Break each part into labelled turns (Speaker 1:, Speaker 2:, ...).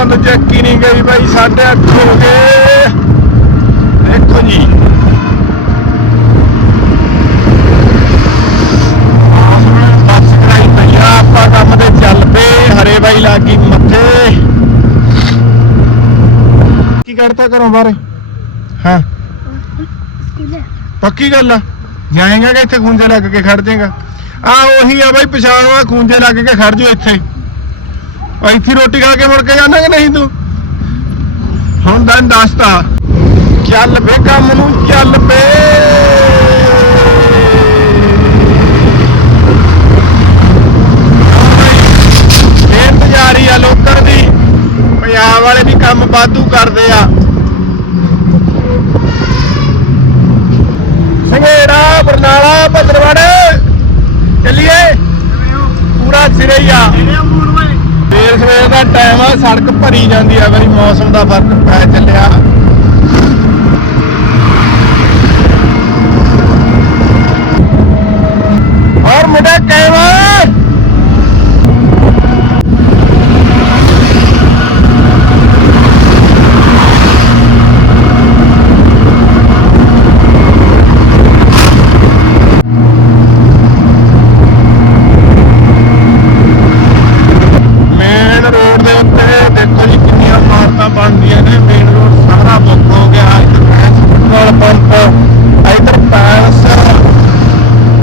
Speaker 1: ਧੁੰਦ ਚੱਕੀ ਨਹੀਂ ਗਈ ਬਾਈ 8:30 ਹੋ ਗਏ। ਦੇਖੋ ਜੀ। ਹਰੇ ਬਾਈ ਲਾਗੀ ਮੱਥੇ। ਕੀ ਕਰਤਾ ਕਰੋ ਬਾਰੇ ਹਾਂ? ਪੱਕੀ ਗੱਲ ਆ? ਜਾਏਗਾ ਕਿ ਇੱਥੇ ਖੂੰਜਾ ਲੱਗ ਕੇ ਖੜ ਜਾਏਗਾ? ਆ ਉਹੀ ਆ ਬਾਈ ਪਛਾਣੋ ਆ, ਖੂੰਜੇ ਲੱਗ ਕੇ ਖੜ ਜਾਓ ਇੱਥੇ। ਇੱਥੇ ਰੋਟੀ ਖਾ ਕੇ ਮੁੜ ਕੇ ਜਾਣਾ ਕਿ ਨਹੀਂ ਤੂੰ? ਹੁਣ ਤਾਂ ਦੱਸਤਾ। ਚੱਲ ਵੇ ਕੰਮ ਨੂੰ, ਚੱਲ ਪਏ ਮਿਹਨਤ ਜਾਰੀ ਆ ਲੋਕਾਂ ਦੀ। ਪੰਜਾਬ ਵਾਲੇ ਵੀ ਕੰਮ ਵਾਧੂ ਕਰਦੇ ਆ। ਸੰਘੇੜਾ, ਬਰਨਾਲਾ, ਭਦਰਵੜ। ਚੱਲੀਏ। ਪੂਰਾ ਸਿਰੇ ਹੀ ਆ। ਫੇਰ ਸਵੇਰ ਦਾ ਟਾਈਮ ਆ, ਸੜਕ ਭਰੀ ਜਾਂਦੀ ਆ ਵਾਰੀ ਮੌਸਮ ਦਾ ਫ਼ਰਕ ਪੈ ਚੱਲਿਆ ਔਰ ਮੁੰਡਾ ਕਹਿਵਾ ਮੇਨ ਰੋਡ ਦੇ ਉੱਤੇ ਦੇਖੋ ਜੀ ਕਿੰਨੀਆਂ ਇਮਾਰਤਾਂ ਬਣਦੀਆਂ ਨੇ ਮੇਨ ਰੋਡ ਸਾਰਾ ਬੁੱਕ ਹੋ ਗਿਆ ਇੱਧਰ ਪੈਲਸ ਪੈਟਰੋਲ ਪੰਪ ਇੱਧਰ ਪੈਲਸ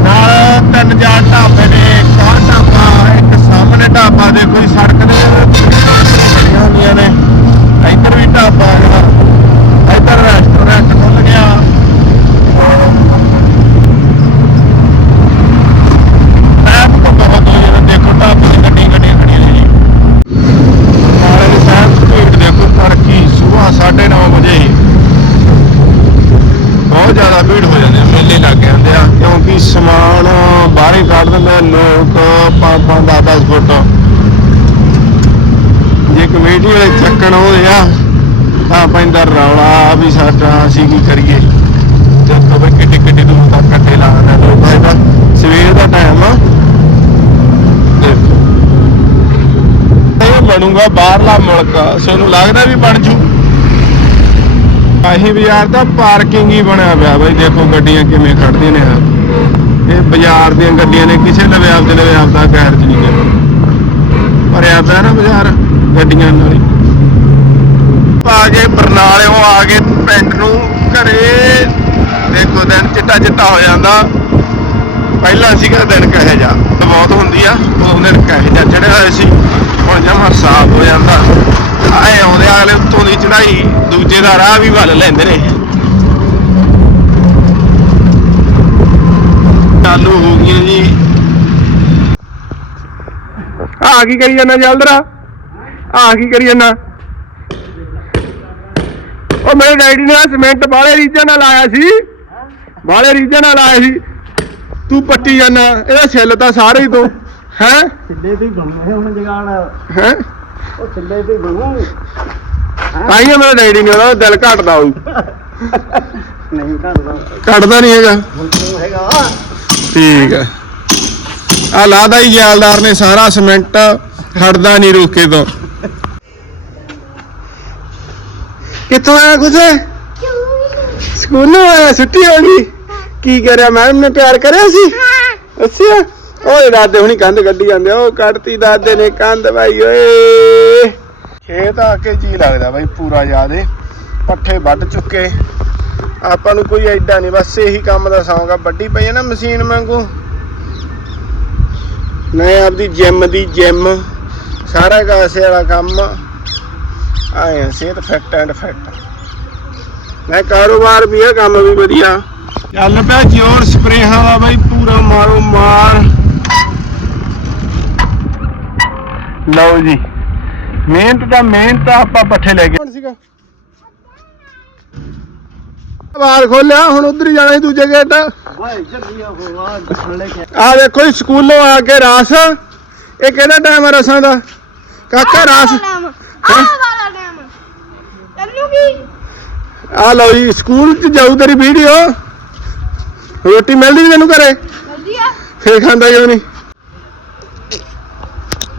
Speaker 1: ਨਾਲ ਤਿੰਨ ਚਾਰ ਢਾਬੇ ਨੇ ਇੱਕ ਆਹ ਢਾਬਾ ਇੱਕ ਸਾਹਮਣੇ ਢਾਬਾ ਦੇ ਕੋਈ ਸੜਕ ਦੇ ਬਣੀਆਂ ਹੁੰਦੀਆਂ ਨੇ ਇੱਧਰ ਵੀ ਢਾਬਾ ਹੈਗਾ ਇੱਧਰ ਰੈਸਟੋਰੈਂਟ ਖੁੱਲ ਗਿਆ ਮੈਪ ਤੋਂ ਬਹੁਤ ਹੋ ਜਾਂਦਾ ਦੇਖੋ ਢਾਬੇ ਦੀ ਗੱਡੀ ਗੱਡੀਆਂ ਖੜੀਆਂ ਨੇ ਜੀ ਨਾਲੇ ਦੀ ਸਾਹਿਬ ਸਪੀਡ ਦੇਖੋ ਤੜਕੀ ਸਵੇਰ 9:30 ਵਜੇ ਬਹੁਤ ਜ਼ਿਆਦਾ ਭੀੜ ਹੋ ਜਾਂਦੀ ਹੈ ਮੇਲੇ ਲੱਗ ਜਾਂਦੇ ਆ ਕਿਉਂਕਿ ਸਮਾਨ ਬਾਹਰ ਹੀ ਕੱਢ ਦਿੰਦੇ ਆ ਲੋਕ 5-5 10 ਫੁੱਟ ਜੇ ਕਮੇਟੀ ਵਾਲੇ ਚੱਕਣ ਹੋਏ ਆ ਤਾਂ ਪੈਂਦਾ ਰੌਲਾ ਵੀ ਸਾਡਾ ਅਸੀਂ ਕੀ ਕਰੀਏ ਦੇਖੋ ਵੀ ਕਿੱਡੇ ਕਿੱਡੇ ਦੂਰ ਤੱਕ ਕੱਟੇ ਲਾਉਂਦੇ ਲੋਕ ਇਹਦਾ ਸਵੇਰ ਦਾ ਟਾਈਮ ਆ ਦੇਖੋ ਇਹ ਬਾਹਰਲਾ ਮੁਲਕ। ਸਾਨੂੰ ਲੱਗਦਾ ਵੀ ਬਣ ਜੂ। ਆਹੀ ਬਾਜ਼ਾਰ ਦਾ ਪਾਰਕਿੰਗ ਹੀ ਬਣਿਆ ਪਿਆ ਬਈ, ਦੇਖੋ ਗੱਡੀਆਂ ਕਿਵੇਂ ਖੜਦੀਆਂ ਨੇ ਇਹ ਬਾਜ਼ਾਰ ਦੀਆਂ ਗੱਡੀਆਂ ਨੇ, ਕਿਸੇ ਲਵੇ ਆਪਦੇ ਲਵੇ ਆਪਦਾ ਗੈਰਜ ਨਹੀਂ ਗਿਆ ਭਰਿਆ ਪਿਆ ਨਾ ਬਾਜ਼ਾਰ, ਗੱਡੀਆਂ ਨਾਲ ਹੀ। ਆ ਗਏ, ਬਰਨਾਲਿਓਂ ਆ ਗਏ, ਪਿੰਡ ਨੂੰ ਘਰੇ। ਦੇਖੋ ਦਿਨ ਚਿੱਟਾ ਚਿੱਟਾ ਹੋ ਜਾਂਦਾ। ਪਹਿਲਾਂ ਸੀਗਾ ਦਿਨ ਕਹੇ ਜਾ ਬਹੁਤ ਹੁੰਦੀ ਆ ਉਹ ਦਿਨ ਕਹੇ ਜਾ ਚੜਿਆ ਹੋਇਆ ਸੀ। ਹੁਣ ਜਮਾ ਸਾਫ਼ ਹੋ ਜਾਂਦਾ। ਆਏ ਆਉਂਦੇ ਅਗਲੇ ਉੱਤੋਂ ਦੀ ਚੜਾਈ ਦੂਜੇ ਦਾ ਰਾਹ ਵੀ ਵੱਲ ਲੈਂਦੇ ਨੇ। ਚਾਲੂ ਹੋ ਗਈਆਂ ਜੀ। ਆ ਕੀ ਕਰੀ ਜਾਂਦਾ ਜਲਦਰਾ? ਆ ਕੀ ਕਰੀ ਜਾਂਦਾ? ਉਹ ਮੇਰੇ ਡੈਡੀ ਨੇ ਆਹ ਸੀਮੈਂਟ ਬਾਲੇ ਰੀਜਾਂ ਨਾਲ ਲਾਇਆ ਸੀ। ਬਾਲੇ ਰੀਜਾਂ ਨਾਲ ਲਾਇਆ ਸੀ। ਤੂੰ ਪੱਟੀ ਜਾਂਦਾ, ਇਹਦਾ ਛਿੱਲ ਤਾਂ ਸਾਰੇ ਹੀ ਤੂੰ ਹੈ?
Speaker 2: ਸਿੱਲੇ ਤੇ ਹੀ ਬਣੂ ਇਹ ਹੁਣ ਜਗਾੜ।
Speaker 1: ਹੈ?
Speaker 2: ਉਹ ਸਿੱਲੇ ਤੇ ਹੀ ਬਣੂ
Speaker 1: ਆਈਏ ਮੇਰਾ ਡੈਡੀ ਨੇ ਉਹਦਾ ਦਿਲ ਘਟਦਾ ਹੋਊ।
Speaker 2: ਨਹੀਂ ਘੜਦਾ
Speaker 1: ਘਟਦਾ ਨਹੀਂ ਹੈਗਾ।
Speaker 2: ਹੁਣ ਤੂੰ ਹੈਗਾ।
Speaker 1: ਠੀਕ ਹੈ ਆ ਲਾਦਾ ਹੀ ਜਾਲਦਾਰ ਨੇ ਸਾਰਾ ਸੀਮੈਂਟ ਹਟਦਾ ਨਹੀਂ ਰੋਕੇ ਤੋਂ। ਕਿੱਥੋਂ ਆਇਆ ਕੁਝ? ਸਕੂਲੋਂ ਆਇਆ ਛੁੱਟੀ ਹੋ ਗਈ। ਕੀ ਕਰਿਆ ਮੈਡਮ ਨੇ? ਪਿਆਰ ਕਰਿਆ ਸੀ? ਅੱਛਾ। ਓਏ ਦਾਦੇ ਹੁਣੀ ਕੰਧ ਕੱਢੀ ਜਾਂਦੇ ਆ, ਉਹ ਕੱਢਤੀ ਦਾਦੇ ਨੇ ਕੰਧ ਭਾਈ ਓਏ। ਖੇਤ ਆ ਕੇ ਜੀ ਲੱਗਦਾ ਬਾਈ ਪੂਰਾ ਯਾਦੇ ਪੱਠੇ ਵੱਢ ਚੁੱਕੇ। ਆਪਾਂ ਨੂੰ ਕੋਈ ਐਡਾ ਨਹੀਂ ਬਸ ਇਹੀ ਕੰਮ ਦਾ ਸ਼ੌਂਕ ਆ ਵੱਡੀ ਪਈ ਹੈ ਨਾ ਮਸ਼ੀਨ ਵਾਂਗੂ। ਨਹੀਂ ਆਪਦੀ ਜਿਮ ਦੀ ਜਿਮ ਸਾਰਾ ਕਾਸੇ ਵਾਲਾ ਕੰਮ ਆਏ ਆ, ਸਿਹਤ ਫਿੱਟ ਐਂਡ ਫਿੱਟ। ਮੈਂ ਕਾਰੋਬਾਰ ਵੀ ਹੈ ਕੰਮ ਵੀ ਵਧੀਆ। ਚੱਲ ਪਿਆ ਜੋਰ ਸਪਰੇਹਾਂ ਦਾ ਬਾਈ ਪੂਰਾ ਮਾਰੋ ਮਾਰ। ਲਓ ਜੀ। ਮਿਹਨਤ ਦਾ ਮਿਹਨਤ ਆਪਾਂ ਪੱਠੇ ਲੈ ਕੇ ਸੀਗਾ? ਬਾਹਰ ਖੋਲਿਆ ਹੁਣ ਉਧਰ ਹੀ ਜਾਣਾ ਸੀ ਦੂਜੇ ਗੇਟ
Speaker 2: ਆ
Speaker 1: ਆ ਦੇਖੋ ਜੀ ਸਕੂਲੋਂ ਆ ਕੇ ਰਸ। ਇਹ ਕਿਹੜਾ ਟਾਈਮ ਹੈ ਰਸਾਂ ਦਾ? ਕਾਕਾ ਰਸ।
Speaker 3: ਆਹ ਵਾਲਾ ਟਾਈਮ ਤੈਨੂੰ ਕੀ?
Speaker 1: ਆ ਲਓ ਜੀ ਸਕੂਲ ਚ ਜਾਊ ਤੇਰੀ ਵੀਡੀਓ ਰੋਟੀ ਮਿਲਦੀ ਨੀ ਤੈਨੂੰ ਘਰੇ?
Speaker 3: ਵਧੀਆ
Speaker 1: ਫੇਰ ਖਾਂਦਾ ਕਿਉਂ ਨਹੀਂ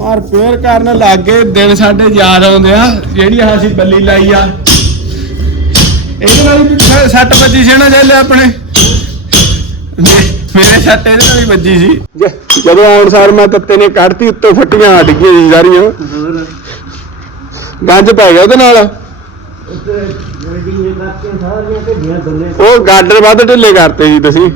Speaker 1: ਔਰ ਫੇਰ ਕਰਨ ਲੱਗੇ ਦਿਨ ਸਾਡੇ ਯਾਦ ਆਉਂਦੇ ਆ ਜਿਹੜੀ ਅਸੀਂ ਬੱਲੀ ਲਾਈ ਆ। ਇਹਦੇ ਨਾਲ ਵੀ ਸੱਟ ਵੱਜੀ ਸੀ ਨਾ ਜੈਲੇ ਆਪਣੇ। ਮੇਰੇ ਸੱਟ ਇਹਦੇ ਨਾਲ ਵੀ ਵੱਜੀ ਸੀ। ਜਦੋਂ ਆਉਣ ਸਾਰ ਮੈਂ ਤੱਤੇ ਨੇ ਕੱਢਤੀ ਉੱਤੋਂ ਫੱਟੀਆਂ ਹਟ ਗਈਆਂ ਸੀ ਸਾਰੀਆਂ। ਗੰਜ ਪੈ ਗਿਆ ਉਹਦੇ ਨਾਲ। ਉਹ ਗਾਡਰ ਵੱਧ ਢਿੱਲੇ ਕਰਤੇ ਸੀ ਤੁਸੀਂ।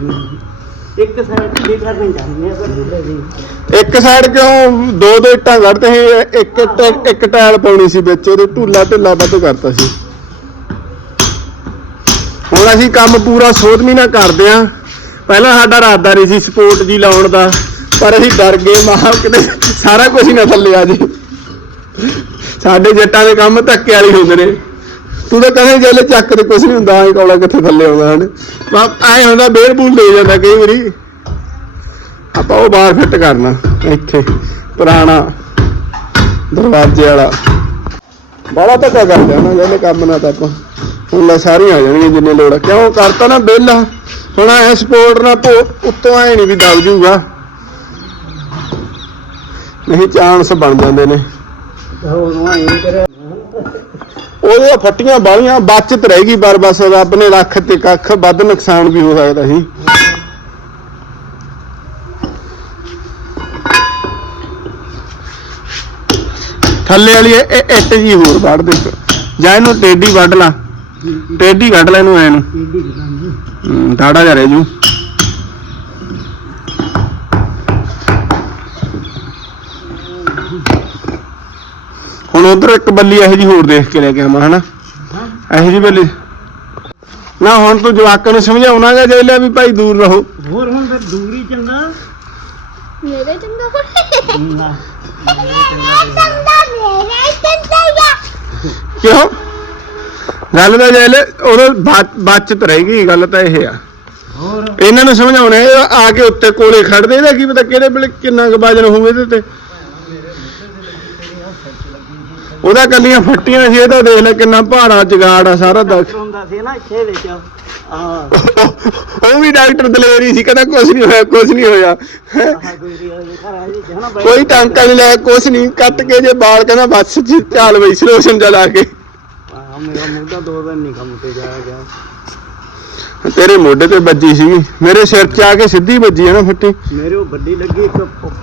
Speaker 2: ਇੱਕ ਸਾਈਡ ਤੇ ਕਰਨੀ ਚਾਹੀਦੀ ਹੈ ਦੀ।
Speaker 1: ਇੱਕ ਸਾਈਡ ਕਿਉਂ? ਦੋ ਦੋ ਇੱਟਾਂ ਕੱਢਦੇ ਸੀ ਇੱਕ ਇੱਟ- ਇੱਕ ਟਾਇਲ ਪਾਉਣੀ ਸੀ ਵਿੱਚ ਉਹਦੇ ਢੂਲਾ ਢਿੱਲਾ ਵੱਧ ਕਰਤਾ ਸੀ। ਹੁਣ ਅਸੀਂ ਕੰਮ ਪੂਰਾ ਸੋਧਮੀ ਨਾਲ ਕਰਦੇ ਆ ਪਹਿਲਾਂ ਸਾਡਾ ਇਰਾਦਾ ਨਹੀਂ ਸੀ ਸਪੋਰਟ ਜੀ ਲਾਉਣ ਦਾ ਪਰ ਅਸੀਂ ਡਰ ਗਏ ਮਹਾ ਕਿਤੇ ਸਾਰਾ ਕੁਝ ਹੀ ਨਾ ਥੱਲੇ ਆ ਜੀ ਸਾਡੇ ਜੱਟਾਂ ਦੇ ਕੰਮ ਧੱਕੇ ਵਾਲੀ ਹੁੰਦੇ ਨੇ। ਤੂੰ ਤਾਂ ਕਹੇ ਜੇਲੇ ਚੱਕ ਤੇ ਕੁਝ ਨਹੀਂ ਹੁੰਦਾ ਐ ਕੌਲਾ ਕਿੱਥੇ ਥੱਲੇ ਆਉਂਦਾ ਹਨ। ਐ ਹੁੰਦਾ, ਬੇਰ ਬੂਲ ਲੈ ਜਾਂਦਾ ਕਈ ਵਾਰੀ। ਆਪਾਂ ਉਹ ਬਾਹਰ ਫਿੱਟ ਕਰਨਾ, ਇੱਥੇ, ਪੁਰਾਣਾ ਦਰਵਾਜ਼ੇ ਵਾਲਾ। ਬੜਾ ਧੱਕਾ ਕਰਦੇ ਆ ਜਿਹੜੇ ਕੰਮ ਨਾ ਤਾਂ ਆਪਾਂ ਹੁਣ ਲੈ ਸਾਰੀਆਂ ਆ ਜਾਣਗੀਆਂ ਜਿੰਨੇ ਲੋੜ ਆ। ਕਿਉਂ ਕਰਤਾ ਨਾ ਬਿੱਲ? ਹੁਣ ਐ ਸਪੋਰਟ ਨਾ ਭੋ- ਉੱਤੋਂ ਐ ਨਹੀਂ ਵੀ ਦਬ ਜੂਗਾ। ਨਹੀਂ, ਚਾਂਸ ਬਣ ਜਾਂਦੇ ਨੇ।
Speaker 2: ਹੋਰ ਉਹ ਇਹ ਕਰਿਆ।
Speaker 1: ਉਹਦੀਆਂ ਫੱਟੀਆਂ ਬਾਲੀਆਂ ਬਚਤ ਰਹੇਗੀ ਪਰ ਬਸ ਰੱਬ ਨੇ ਰੱਖ ਤੇ ਕੱਖ ਵੱਧ ਨੁਕਸਾਨ ਵੀ ਹੋ ਸਕਦਾ ਸੀ। ਥੱਲੇ ਵਾਲੀ ਇਹ- ਇੱਟ ਜੀ ਹੋਰ ਵੱਢ ਦੇ ਜਾਂ ਇਹਨੂੰ ਟੇਢੀ ਵੱਢ ਲਾ। ਟੇਢੀ ਕੱਢ ਲੈ ਇਹਨੂੰ ਐ ਨੂੰ। ਟਾੜਾ ਜਾ ਰਹਿ ਜੂ। ਉਧਰ ਇੱਕ ਬੱਲੀ ਇਹੋ ਜੀ ਹੋਰ ਦੇਖ ਕੇ ਲੈ ਕੇ ਆਵਾਂ ਹਨਾ? ਇਹੋ ਜੀ ਬੱਲੀ। ਨਾ ਹੁਣ ਤੂੰ ਜਵਾਕਾਂ ਨੂੰ ਸਮਝਾਉਣਾਗਾ ਜੇ ਲੈ ਵੀ ਭਾਈ ਦੂਰ ਰਹੋ।
Speaker 2: ਹੋਰ ਹੁਣ ਫਿਰ ਦੂਰੀ ਚੰਗਾ।
Speaker 3: ਮੇਰੇ ਚੰਗਾ
Speaker 2: ਨਾ
Speaker 3: ਚੰਗਾ। ਮੇਰੇ ਚੰਗਾ
Speaker 1: ਕਿਉਂ? ਗੱਲ ਤਾਂ ਜੇ ਲੈ ਉਹਦੇ ਬਚ- ਬਚਤ ਰਹੇਗੀ ਗੱਲ ਤਾਂ ਇਹ ਆ।
Speaker 2: ਹੋਰ?
Speaker 1: ਇਹਨਾਂ ਨੂੰ ਸਮਝਾਉਣਾ ਆ ਕੇ ਉੱਤੇ ਕੋਲੇ ਖੜਦੇ ਇਹਦਾ ਕੀ ਪਤਾ ਕਿਹੜੇ ਵੇਲੇ ਕਿੰਨਾ ਕੁ ਵਜਨ ਹੋਵੇ ਇਹਦੇ ਤੇ। ਉਹਦਾ ਕੱਲੀਆਂ ਫੱਟੀਆਂ ਸੀ ਇਹਦਾ ਦੇਖ ਲੈ ਕਿੰਨਾ ਭਾਰਾ ਜਗਾੜ ਆ ਸਾਰਾ ਦਾ
Speaker 2: ਹੁੰਦਾ ਸੀ ਨਾ ਇੱਥੇ ਵਿੱਚ ਆ
Speaker 1: ਉਹ ਵੀ ਡਾਕਟਰ ਦਲੇਰੀ ਸੀ ਕਹਿੰਦਾ ਕੁਝ ਨਹੀਂ ਹੋਇਆ ਕੁਝ ਨਹੀਂ ਹੋਇਆ।
Speaker 2: ਕੋਈ
Speaker 1: ਟਾਂਕਾ ਨਹੀਂ ਲਾਇਆ ਕੁਝ ਨਹੀਂ ਕੱਟ ਕੇ ਜੇ ਬਾਲ ਕਹਿੰਦਾ ਬਸ ਜੀ ਚਾਲ ਬਈ ਸਲੋਸ਼ਨ ਚਲਾ ਕੇ।
Speaker 2: ਮੇਰਾ ਮੂੰਹ ਦੋ ਦਿਨ ਨਹੀਂ ਕੰਮ ਤੇ ਜਾਇਆ ਗਿਆ।
Speaker 1: ਤੇਰੇ ਮੋਢੇ ਤੇ ਵੱਜੀ ਸੀਗੀ। ਮੇਰੇ ਸਿਰ 'ਚ ਆ ਕੇ ਸਿੱਧੀ ਵੱਜੀ ਹੈ ਨਾ ਫੱਟੀ।
Speaker 2: ਮੇਰੇ ਉਹ ਵੱਡੀ ਲੱਗੀ ਇੱਕ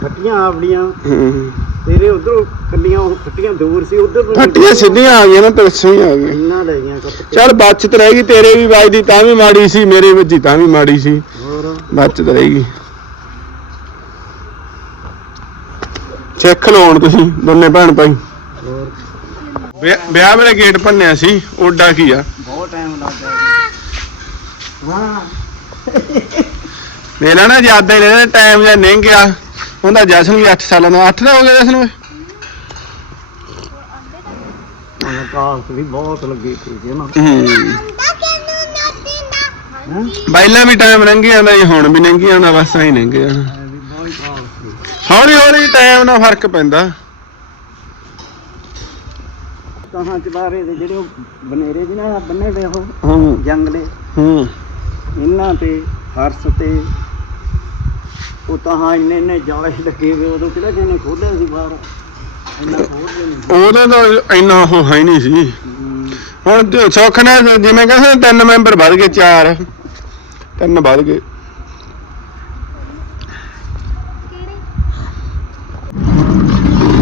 Speaker 2: ਫੱਟੀਆਂ ਆਪੜੀਆਂ
Speaker 1: ਹੂੰ।
Speaker 2: ਤੇਰੇ ਉਧਰੋਂ ਕੱਲੀਆਂ ਉਹ ਫੱਟੀਆਂ ਦੂਰ ਸੀ ਉਧਰ
Speaker 1: ਫੱਟੀਆਂ ਸਿੱਧੀਆਂ ਆ ਗਈਆਂ ਨਾ ਤਲਸੀਆਂ ਹੀ ਆ ਗਈਆਂ।
Speaker 2: ਇੰਨਾ ਲੈ ਗਈਆਂ ਕੱਪ ਕੇ।
Speaker 1: ਚੱਲ ਬਚਤ ਰਹੇਗੀ ਤੇਰੇ ਵੀ ਵੱਜਦੀ ਤਾਂ ਵੀ ਮਾੜੀ ਸੀ ਮੇਰੇ ਵੱਜੀ ਤਾਂ ਵੀ ਮਾੜੀ ਸੀ।
Speaker 2: ਹੋਰ?
Speaker 1: ਬਚਤ ਰਹੇਗੀ ਸਿੱਖ ਲਓ ਹੁਣ ਤੁਸੀਂ ਦੋਨੇ ਭੈਣ ਭਾਈ। ਵਿਆਹ ਵੇਲੇ ਗੇਟ ਭੰਨਿਆ ਸੀ ਓਡਾ ਕੀ ਆ?
Speaker 2: ਬਹੁਤ ਟਾਈਮ ਲੱਗ ਗਿਆ। ਹਾਂ
Speaker 1: ਮੇਰਾ ਨਾ ਜ਼ਿਆਦਾ ਹੀ ਰਹਿੰਦਾ ਟਾਈਮ ਜਾਂ ਲੰਘ ਗਿਆ ਉਹਦਾ ਜਸ਼ਨ ਵੀ 8 ਸਾਲਾਂ ਦਾ 8 ਦਾ ਹੋ ਗਿਆ ਜਸ਼ਨ ਓਏ
Speaker 2: ਉਹ ਕਾਸ ਵੀ ਬਹੁਤ ਲੱਗੀ ਸੀ ਜੀ ਨਾ।
Speaker 1: ਹੂੰ।
Speaker 3: ਅੰਡਾ ਕਿਨੂੰ ਨਾਤੀ ਨਾ
Speaker 2: ਹਾਂ
Speaker 1: ਪਹਿਲਾਂ ਵੀ ਟਾਈਮ ਲੰਘ ਜਾਂਦਾ ਜੀ ਹੁਣ ਵੀ ਲੰਘ ਜਾਂਦਾ ਬਸ ਐਂ ਲੰਘ ਜਾਣਾ
Speaker 2: ਵੀ ਬਹੁਤ ਕਾਸ ਸੀ
Speaker 1: ਹੌਲੀ ਹੌਲੀ ਟਾਈਮ ਨਾਲ ਫ਼ਰਕ ਪੈਂਦਾ।
Speaker 2: ਕਹਾਂ ਚਬਾਰੇ ਦੇ ਜਿਹੜੇ ਉਹ ਬਨੇਰੇ ਜਿਹਨਾਂ ਨਾਲ ਬੰਨੇ ਵੇ ਉਹ
Speaker 1: ਹੂੰ।
Speaker 2: ਜੰਗਲੇ।
Speaker 1: ਹੂੰ।
Speaker 2: ਇਹਨਾਂ ਤੇ ਫਰਸ਼ ਤੇ ਉਹ ਤਾਂ ਇੰਨੇ ਇੰਨੇ ਜਾਲੇ ਲੱਗੇ ਵੇ ਉਦੋਂ ਕਿਹੜਾ ਜਿਹਨੇ ਖੋਲਿਆ ਸੀ ਬਾਹਰ? ਇੰਨਾ ਖੋਲਦੇ ਨਹੀਂ।
Speaker 1: ਉਹਦਾ ਤਾਂ ਇੰਨਾ ਉਹ ਹੈ ਨਹੀਂ ਸੀ। ਹੁਣ ਜੋ ਸੁੱਖ ਨਾਲ ਜਿਵੇਂ ਕਹਿੰਦੇ ਤਿੰਨ ਮੈਂਬਰ ਵੱਧ ਗਏ, ਚਾਰ। ਤਿੰਨ ਵੱਧ ਗਏ।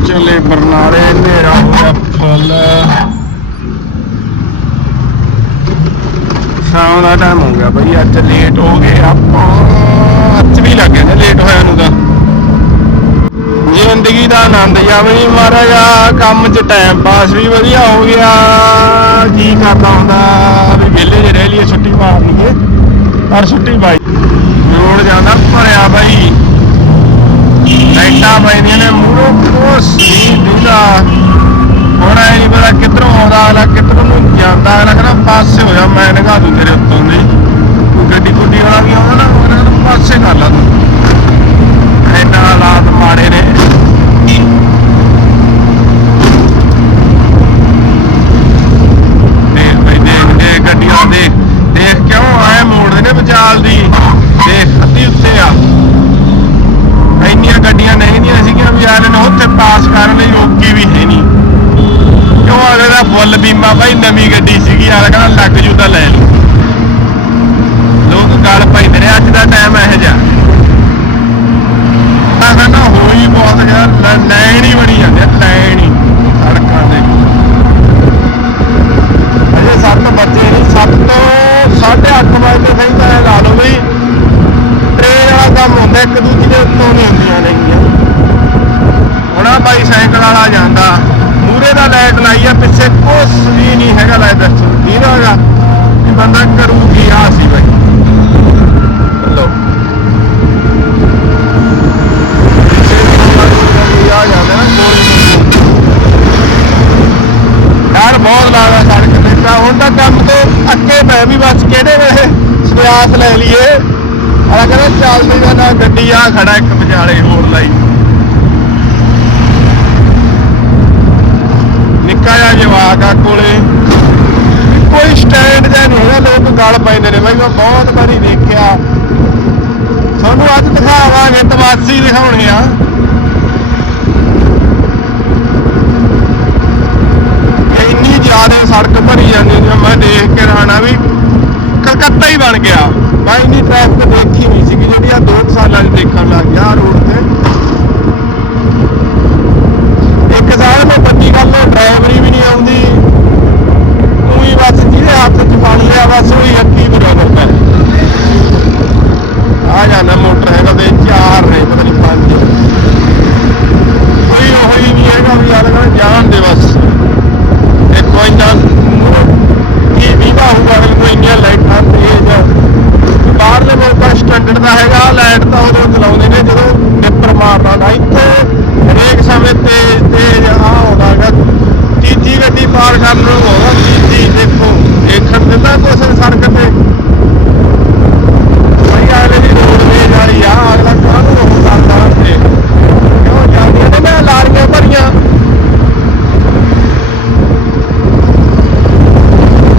Speaker 1: ਚਲੇ ਬਰਨਾਲੇ, ਹਨੇਰਾ ਹੋਇਆ, ਫੁੱਲ। ਸ਼ਾਮ ਦਾ ਟਾਈਮ ਹੋ ਗਿਆ ਬਈ, ਅੱਜ ਲੇਟ ਹੋ ਗਏ ਆਪਾਂ। ਅੱਜ ਵੀ ਲੱਗ ਗਿਆ ਲੇਟ ਹੋਇਆ ਨੂੰ ਤਾਂ। ਜ਼ਿੰਦਗੀ ਦਾ ਆਨੰਦ ਜਾਵੇ ਮਹਾਰਾਜਾ ਕੰਮ 'ਚ ਟਾਈਮ ਪਾਸ ਵੀ ਵਧੀਆ ਹੋ ਗਿਆ। ਜੀ ਕਰਦਾ ਹੁੰਦਾ ਵੀ ਵਿਹਲੇ ਜੇ ਰਹਿ ਲਈਏ, ਛੁੱਟੀ ਮਾਰ ਲਈਏ ਪਰ ਛੁੱਟੀ ਬਾਈ। ਰੋਡ ਜਾਂਦਾ ਭਰਿਆ ਬਾਈ ਲਾਈਟਾਂ ਪੈਂਦੀਆਂ ਨੇ ਮੂਹਰੋਂ ਕੋਸ ਨਹੀਂ ਦਿੰਦਾ ਹੁਣ ਐ ਨਹੀਂ ਪਤਾ ਕਿੱਧਰੋਂ ਆਉਂਦਾ ਅਗਲਾ ਕਿੱਧਰੋਂ ਨੂੰ ਜਾਂਦਾ ਅਗਲਾ ਕਹਿੰਦਾ ਪਾਸੇ ਹੋ ਜਾ, ਮੈਂ ਨਗਾ ਦੂੰ ਤੇਰੇ ਉੱਤੋਂ ਦੀ। ਕੋਈ ਗੱਡੀ ਗੁੱਡੀ ਵਾਲਾ ਵੀ ਆਉਂਦਾ ਨਾ ਉਹਨਾਂ ਨੂੰ ਪਾਸੇ ਕਰ ਲਾ ਤੂੰ। ਇੰਨਾ ਹਾਲਾਤ ਮਾੜੇ ਨੇ। ਦੇਖ ਬਈ, ਦੇਖ ਦੇਖ ਗੱਡੀਆਂ, ਦੇਖ ਦੇਖ ਕਿਉਂ ਆਏ ਮੋੜਦੇ ਨੇ ਬਚਾਲ ਦੀ। ਦੇਖ, ਅੱਧੀ ਉੱਤੇ ਆ। ਇੰਨੀਆਂ ਗੱਡੀਆਂ ਨਹੀਂ ਦੀਆਂ ਸੀਗੀਆਂ ਵੀ ਯਾਰ ਨੇ ਉੱਥੇ ਪਾਸ ਕਰਨ ਲਈ ਰੋਕੀ ਵੀ ਹੈ ਨਹੀਂ। ਕਿਉਂ ਅਗਲੇ ਦਾ ਫੁੱਲ ਬੀਮਾ ਭਾਈ ਨਵੀਂ ਗੱਡੀ ਸੀਗੀ ਯਾਰ ਕਹਿੰਦਾ ਲੱਗ ਜੂ ਤਾਂ ਲੈ ਲਓ ਲੋਕ ਗੱਲ ਪੈਂਦੇ ਨੇ ਅੱਜ ਦਾ ਟਾਈਮ ਇਹੋ ਜਿਹਾ। ਮੈਂ ਕਹਿੰਦਾ ਹੋਈ ਬਹੁਤ ਯਾਰ ਲੈਣ ਹੀ ਬਣੀ ਜਾਂਦੇ ਆ, ਲੈਣ ਹੀ ਸੜਕਾਂ ਦੇ ਅਜੇ ਸੱਤ ਬੱਚੇ ਨਹੀਂ ਸੱਤ ਤੋਂ 8:30 ਵਜੇ ਤੇ ਸਹੀ ਤਾਂ ਇਹ ਲਾ ਲਓ ਬਈ ਟ੍ਰੇਨ ਵਾਲਾ ਕੰਮ ਹੁੰਦਾ ਇੱਕ ਦੂਜੇ ਦੇ ਉੱਤੋਂ ਨਹੀਂ ਹੁੰਦੀਆਂ ਨੇਗੀਆਂ ਹੁਣ ਆਹ ਬਾਈ ਸਾਈਕਲ ਵਾਲਾ ਜਾਂਦਾ ਮੂਰੇ ਦਾ ਲਾਈਟ ਲਾਈ ਆ ਪਿੱਛੇ ਕੁਛ ਵੀ ਨਹੀਂ ਹੈਗਾ ਲਾਈਟ ਦੱਸੋ ਕੀ ਹੈਗਾ ਇਹ ਬੰਦਾ ਕਰੂ ਕੀ ਆ ਸੀ ਬਾਈ ਲੋ ਆ ਜਾਂਦਾ ਨਾ ਗੋਲੀ ਯਾਰ ਬਹੁਤ ਲਾਦਾ ਸੜਕ ਤੇ ਤਾਂ ਹੁਣ ਤਾਂ ਕੰਮ ਤੋਂ ਅੱਗੇ ਮੈਂ ਵੀ ਬਸ ਕਿਹੜੇ ਵੇਲੇ ਸਿਆਸ ਲੈ ਲਈਏ। ਆ ਕਹਿੰਦਾ ਚੱਲਦੀ ਦਾ ਨਾ ਗੱਡੀ ਆ ਖੜਾ ਇੱਕ ਵਿਚਾਲੇ ਹੋਰ ਲਾਈ। ਨਿੱਕਾ ਜਿਹਾ ਜਵਾਕ ਆ ਕੋਲੇ। ਕੋਈ ਸਟੈਂਡ ਜਾਂ ਨਹੀਂ ਹੈਗਾ, ਲੋਕ ਗਲ ਪੈਂਦੇ ਨੇ। ਬਾਈ ਮੈਂ ਬਹੁਤ ਵਾਰੀ ਦੇਖਿਆ। ਤੁਹਾਨੂੰ ਅੱਜ ਦਿਖਾਵਾਂਗੇ ਤਵਾਸੀ ਦਿਖਾਉਣੇ ਆ। ਇੰਨੀ ਜ਼ਿਆਦਾ ਸੜਕ ਭਰੀ ਜਾਂਦੀ ਹੈ ਮੈਂ ਦੇਖ ਕੇ ਰਾਣਾ ਵੀ ਬਣ ਗਿਆ। ਮੈਂ ਇੰਨੀ ਟ੍ਰੈਫਿਕ ਦੇਖੀ ਨਹੀਂ ਸੀ ਜਿਹੜੀ ਆ 2 ਸਾਲਾਂ 'ਚ ਦੇਖਣ ਲੱਗ ਗਿਆ ਰੋਡ ਤੇ। ਇੱਕ ਸਾਲ ਮੈਂ ਵੱਡੀ ਗੱਲ ਹੈ ਡਰਾਈਵਰੀ ਵੀ ਨਹੀਂ ਆਉਂਦੀ। ਉਹੀ ਬਸ ਜਿਹਦੇ ਹੱਥ 'ਚ ਫੜ ਲਿਆ, ਬਸ ਉਹੀ ਅੱਕੀ ਤੁਰਿਆ ਫਿਰਦਾ ਹੈ। ਆ ਜਾਣਾ ਮੋਟਰਸਾਈਕਲ ਦੇ ਚਾਰ ਨੇ, ਪਤਾ ਨਹੀਂ ਪੰਜ। ਕੋਈ ਉਹ ਹੀ ਨਹੀਂ ਹੈਗਾ ਵੀ ਯਾਰ ਜਾਣ ਦੇ ਬਸ। ਦੇਖੋ ਇੰਨਾ ਕੀ ਵੀਵਾ ਹੋਊਗਾ ਅਗਲੇ ਨੂੰ ਇੰਨੀਆਂ ਲਾਈਟਾਂ ਤੇਜ਼ ਬਾਹਰਲੇ ਮੁਲਕਾਂ ਸਟੈਂਡਰਡ ਦਾ ਹੈਗਾ ਲਾਈਟ ਤਾਂ ਉਦੋਂ ਚਲਾਉਂਦੇ ਨੇ ਜਦੋਂ ਡਿੱਪਰ ਮਾਰਦਾ ਹੁੰਦਾ ਇੱਥੇ ਹਰੇਕ ਸਮੇਂ ਤੇਜ਼ ਤੇਜ਼ ਆ ਆਉਂਦਾ ਹੈਗਾ ਤੀਜੀ ਗੱਡੀ ਪਾਰ ਕਰਨ ਨੂੰ ਆਉਂਦਾ ਤੀਜੀ ਦੇਖੋ ਦੇਖਣ ਦਿੰਦਾ ਕੁਛ ਸੜਕ ਤੇ ਭਾਈ ਅਗਲੇ ਦੀ ਰੋਡ ਤੇ ਜਾਰੀ ਆ ਅਗਲਾ ਕਾਹਨੂੰ ਉਹ ਕਰਦਾ ਤੇ ਕਿਉਂ ਜਾਂਦੀਆਂ ਨੇ ਨਾ ਲਾਰੀਆਂ ਭਰੀਆਂ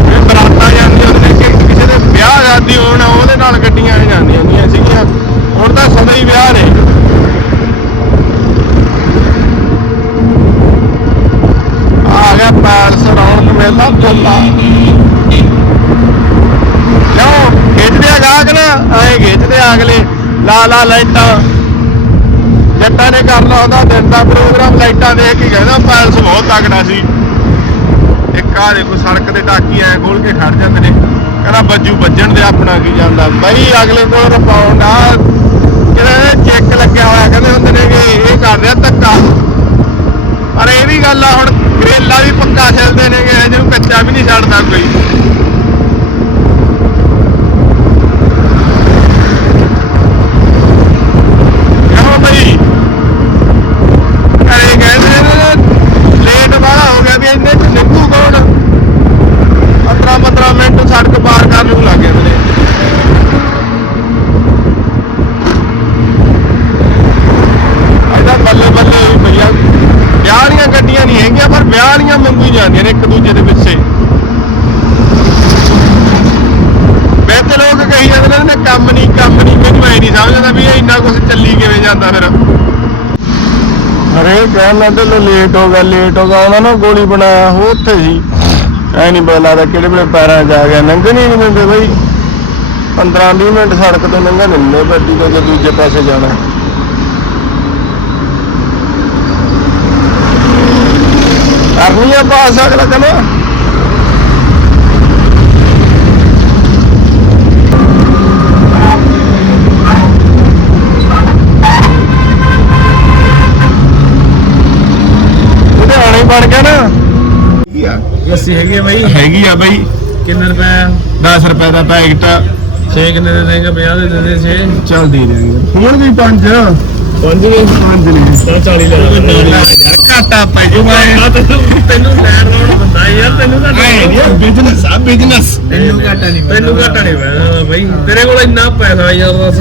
Speaker 1: ਇਹ ਬਰਾਤਾਂ ਜਾਂਦੀਆਂ ਨੇ ਕਿ ਕਿਸੇ ਦੇ ਵਿਆਹ ਜਾਂਦੀ ਹੋਣ ਉਹਦੇ ਨਾਲ ਗੱਡੀਆਂ ਇਹ ਜਾਂਦੀਆਂ ਹੁੰਦੀਆਂ ਸੀਗੀਆਂ ਹੁਣ ਤਾਂ ਸਦਾ ਹੀ ਵਿਆਹ ਨੇ ਆ ਗਿਆ ਪੈਲਸ ਰੌਣਕ ਮੇਲਾ ਤੋਲਾ ਕਿਉਂ ਖਿੱਚਦੇ ਆ ਗਾਹਕ ਨਾ ਐਂ ਖਿੱਚਦੇ ਆ ਅਗਲੇ ਲਾ ਲਾਈਟਾਂ। ਜੱਟਾਂ ਨੇ ਕਰਨਾ ਹੁੰਦਾ ਦਿਨ ਦਾ ਪ੍ਰੋਗਰਾਮ ਲਾਈਟਾਂ ਦੇਖ ਕੇ ਕਹਿੰਦਾ ਪੈਲਸ ਬਹੁਤ ਤਕੜਾ ਸੀ। ਇੱਕ ਆ ਦੇਖੋ ਸੜਕ ਤੇ ਟਾਕੀ ਐ ਖੋਲ ਕੇ ਖੜ ਜਾਂਦੇ ਨੇ। ਕਹਿੰਦਾ ਬੱਜੂ ਵੱਜਣ ਦੇ ਆਪਣਾ ਕੀ ਜਾਂਦਾ। ਬਈ ਅਗਲੇ ਕੋਲ ਰਿਪਾਉਂਡ ਆ ਕਿਹੜਾ ਚੈੱਕ ਲੱਗਿਆ ਹੋਇਆ, ਕਹਿੰਦੇ ਹੁੰਦੇ ਨੇ ਕਿ ਇਹ ਕਰ ਰਿਹਾ ਧੱਕਾ। ਪਰ ਇਹ ਵੀ ਗੱਲ ਆ, ਹੁਣ ਗਰੇਲਾ ਵੀ ਪੱਕਾ ਛੱਲਦੇ ਨੇ ਕਿ ਜਿਹਨੂੰ ਕੱਚਾ ਵੀ ਨਹੀਂ ਛੱਡਦਾ ਕੋਈ ਕਿਉਂ ਬਈ ਘਰੇ ਕਹਿੰਦੇ ਨੇ ਲੇਟ ਵਾਲਾ ਹੋ ਗਿਆ ਵੀ ਇੰਨੇ ਚ ਨਿਕੂ ਕੌਣ 15 15 ਮਿੰਟ ਸੜਕ ਪਾਰ ਕਰਨ ਨੂੰ ਲੱਗ ਜਾਂਦੇ ਨੇ ਇਹਦਾ ਬੱਲੇ ਬੱਲੇ ਹੋਈ ਭਈਆ ਵਿਆਹ ਵਾਲੀਆਂ ਗੱਡੀਆਂ ਨਹੀਂ ਹੈਗੀਆਂ ਪਰ ਵਿਆਹ ਵਾਲੀਆਂ ਮੰਗੀ ਜਾਂਦੀਆਂ ਨੇ ਇੱਕ ਦੂਜੇ ਦੇ ਪਿੱਛੇ ਵਿੱਚ ਲੋਕ ਕਹੀ ਜਾਂਦੇ ਨੇ ਕੰਮ ਨਹੀਂ ਕੰਮ ਨਹੀਂ ਮੈਨੂੰ ਐ ਨਹੀਂ ਸਮਝਦਾ ਵੀ ਇਹ ਇੰਨਾ ਕੁਝ ਚੱਲੀ ਕਿਵੇਂ ਜਾਂਦਾ ਫਿਰ ਅਰੇ ਕਹਿੰਦਾ ਤੇ ਲੇਟ ਹੋ ਗਿਆ, ਲੇਟ ਹੋ ਗਿਆ। ਉਹਨਾਂ ਨੂੰ ਗੋਲੀ ਬਣਾਇਆ, ਉਹ ਉੱਥੇ ਸੀ। ਐ ਨਹੀਂ ਪਤਾ ਲੱਗਦਾ ਕਿਹੜੇ ਵੇਲੇ ਪੈਰਾਂ 'ਚ ਆ ਗਿਆ। ਲੰਘਣ ਹੀ ਨਹੀਂ ਦਿੰਦੇ ਬਈ। 15-20 ਮਿੰਟ ਸੜਕ ਤੋਂ ਲੰਘਣ ਦਿੰਦੇ ਗੱਡੀ ਤੋਂ ਜੇ ਦੂਜੇ ਪਾਸੇ ਜਾਣਾ। ਕਰਨੀ ਆ ਪਾਸ ਅਗਲਾ ਕਹਿੰਦਾ ਬਣ ਗਿਆ ਨਾ।
Speaker 4: ਲੱਸੀ ਹੈਗੀ ਆ ਬਾਈ।
Speaker 1: ਹੈਗੀ ਆ ਬਈ।
Speaker 4: ਕਿੰਨੇ ਰੁਪਏ
Speaker 1: 10 ਰੁਪਏ ਦਾ ਪੈਕਟ।
Speaker 4: 6 ਕਿੰਨੇ ਦੇ ਦੇਂਗੇ 50 ਦੇ ਦੇ ਦੇ 6
Speaker 1: ਚੱਲ ਦੇ ਦੇਣਗੇ। ਹੁਣ ਵੀ ਪੰਜ।
Speaker 4: ਪੰਜ ਦੇ
Speaker 1: ਪੰਜ ਨੇ।
Speaker 4: ਤਾਂ 40 ਲੈ ਲੈ
Speaker 1: ਯਾਰ ਘਾਟਾ ਪੈ ਜੂਗਾ।
Speaker 4: ਤੈਨੂੰ ਤੈਨੂੰ ਲੈਣ ਲਾਉਣ ਬੰਦਾ ਯਾਰ ਤੈਨੂੰ ਘਾਟਾ
Speaker 1: ਬਿਜ਼ਨਸ ਆ ਬਿਜ਼ਨਸ
Speaker 2: ਤੈਨੂੰ ਘਾਟਾ ਨਹੀਂ
Speaker 4: ਤੈਨੂੰ ਘਾਟਾ ਨਹੀਂ ਬਾਈ। ਤੇਰੇ ਕੋਲ ਇੰਨਾ ਪੈਸਾ ਯਾਰ ਦੱਸ।